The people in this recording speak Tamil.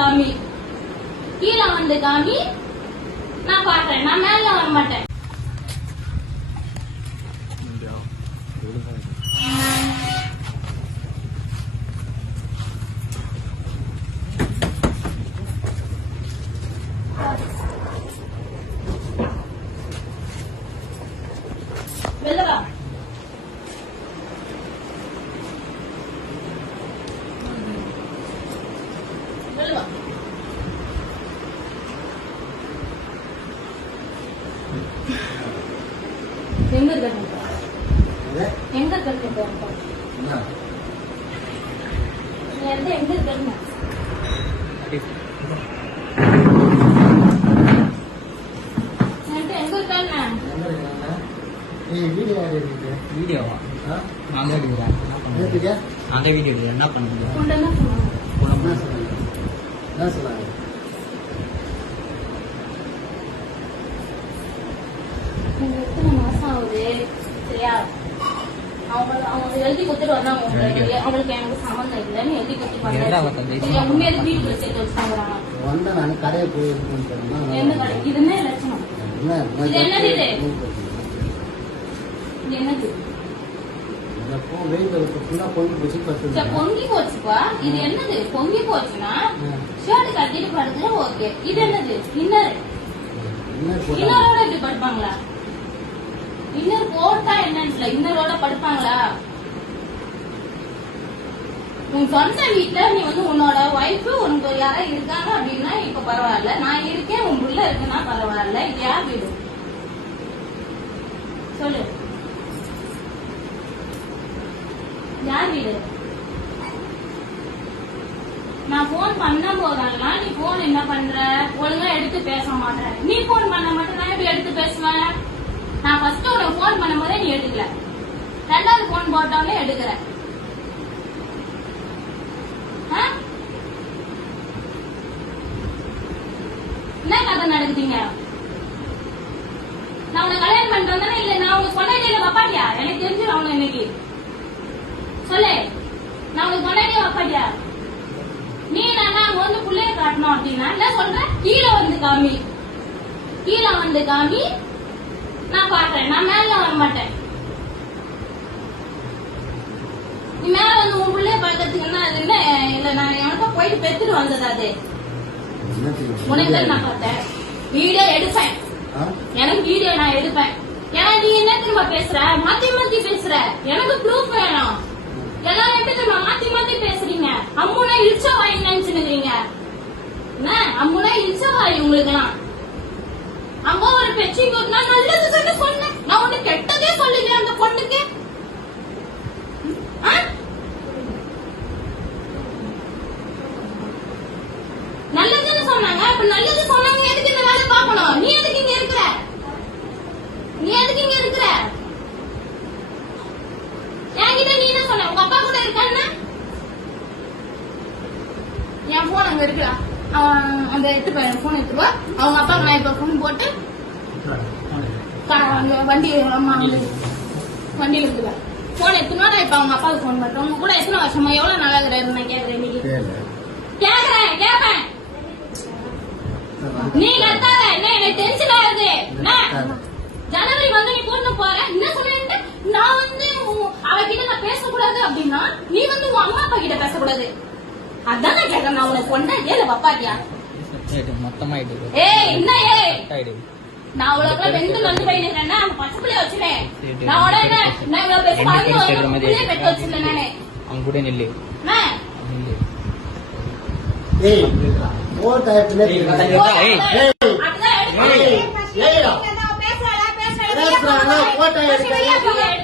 காமி, கீழே வந்து காமி, நான் பாக்குறேன். நான் மேல வர மாட்டேன். வெளில வா. வெளில வா. எங்க இருக்க? எங்க இருக்க? எங்க இருக்க? வீடியோவா நான் எடுக்கிறேன். அந்த வீடியோ என்ன பண்ண முடியும்? எத்தனை மாசம் ஆகுது சரியா? அவங்க எழுதி கொடுத்துட்டு வர்றாங்க. அவங்களுக்கு எனக்கு சம்மந்தம் இல்லைன்னு எழுதி கொடுத்து உண்மையில வீட்டுக்குள்ள சேர்த்து வச்சுட்டாங்க. எந்த கடை? இதுன்னு லட்சணம். இது என்னது? இது என்னது? பொங்கி போச்சுப்பா. இது என்னது? பொங்கி போச்சுன்னா ஷர்ட் கட்டிட்டு படுத்துற ஓகே. இது என்னது? இன்னர். இன்னரோட இப்படி படுப்பாங்களா? இன்னர் போட்டா என்னன்னு இன்னரோட படுப்பாங்களா? உன் சொந்த வீட்டுல நீ வந்து உன்னோட ஒய்ஃபு உனக்கு யாரா இருக்காங்க அப்படின்னா இப்ப பரவாயில்ல. நான் இருக்கேன், உன் புள்ள இருக்குன்னா பரவாயில்ல. இது யார் வீடு சொல்லு? யார் வீடு? நான் போன் பண்ண போதெல்லாம் நீ போன் என்ன பண்ற? ஒழுங்கா எடுத்து பேச மாட்டேன். நீ போன் பண்ண மட்டும் தான் இப்படி எடுத்து பேசுவேன். நான் ஃபர்ஸ்ட் உனக்கு போன் பண்ணும் போதே நீ எடுக்கல. ரெண்டாவது போன் போட்டோன்னே எடுக்கிற. என்ன கதை நடக்குதுங்க? நான் உனக்கு கல்யாணம் பண்றேன் இல்ல? நான் உனக்கு கொண்டாடியில வப்பாட்டியா? எனக்கு தெரிஞ்சிடும் அவனு இன்னைக்கு. சொல்லு, நான் உனக்கு கொண்டாடிய வப்பாட்டியா? நீ நான் அங்க வந்து புள்ளைய காட்டணும் அப்படின்னா என்ன சொல்ற? கீழே வந்து காமி, கீழே வந்து காமி, நான் பாக்குறேன். நான் மேல வர மாட்டேன். நீ மேல வந்து உன் பிள்ளைய பாக்கிறதுக்கு என்ன இல்ல? இல்ல நான் எனக்கு போயிட்டு பெத்துட்டு வந்தது. அது உனக்கு நான் பார்த்தேன். வீடியோ எடுப்பேன். எனக்கு வீடியோ நான் எடுப்பேன். ஏன்னா நீ என்ன திரும்ப பேசுற? மாத்தி மாத்தி பேசுற. எனக்கு ப்ரூஃப் வேணும். எல்லாரும் எப்படி திரும்ப மாத்தி மாத்தி பேசுறீங்க? அம்முனா இழிச்சவாய் நினைச்சுக்கிறீங்க. என்ன அம்முனா இழிச்சவாய் உங்களுக்குலாம்? அம்மா ஒரு பெச்சி போட்டுனா நல்லது சொல்லி சொன்னேன். நான் ஒண்ணு கெட்டதே சொல்லல அந்த பொண்ணுக்கு. நல்லதுன்னு சொன்னாங்க. அப்ப நல்லது சொன்னாங்க. எதுக்கு இந்த வேலை பார்க்கணும்? நீ எதுக்கு இங்க இருக்கிற? நீ எதுக்கு இங்க இருக்கிற? என்கிட்ட நீ என்ன சொன்ன? உங்க அப்பா கூட இருக்கான்னு? என் போன் அங்க இருக்குடா. அந்த எடுத்து போன் எடுத்துருவா. அவங்க அப்பாவுக்கு நான் இப்ப போன் போட்டு வண்டி வண்டியில இருக்குதா போன் எடுத்துனா நான் இப்ப அவங்க அப்பாவுக்கு போன் பண்றேன். உங்க கூட எத்தனை வருஷமா எவ்வளவு நல்லா இருக்கிறாரு நான் கேக்குறேன். நீ கேக்குறேன் நீ கத்தாத. என்ன எனக்கு டென்ஷன் ஆகுது. ஜனவரி வந்து நீ கூட்டு போற. என்ன சொல்லிட்டு நான் வந்து அவகிட்ட நான் பேசக்கூடாது அப்படின்னா நீ வந்து உன் அம்மா அப்பா கிட்ட பேசக்கூடாது. அதான் நான் கேட்கறேன். நான் உனக்கு கொண்டா ஏழு பப்பாட்டியா என்ன? நான் உலகம் பெண்கள் வந்து போயிருக்கேன்னா அந்த பச்சை பிள்ளைய வச்சுனேன். நான் உடனே நான் இவ்வளவு பேச பெற்று வச்சிருந்தேன். நானே அவங்க கூட நெல்லு பேசுறேன்.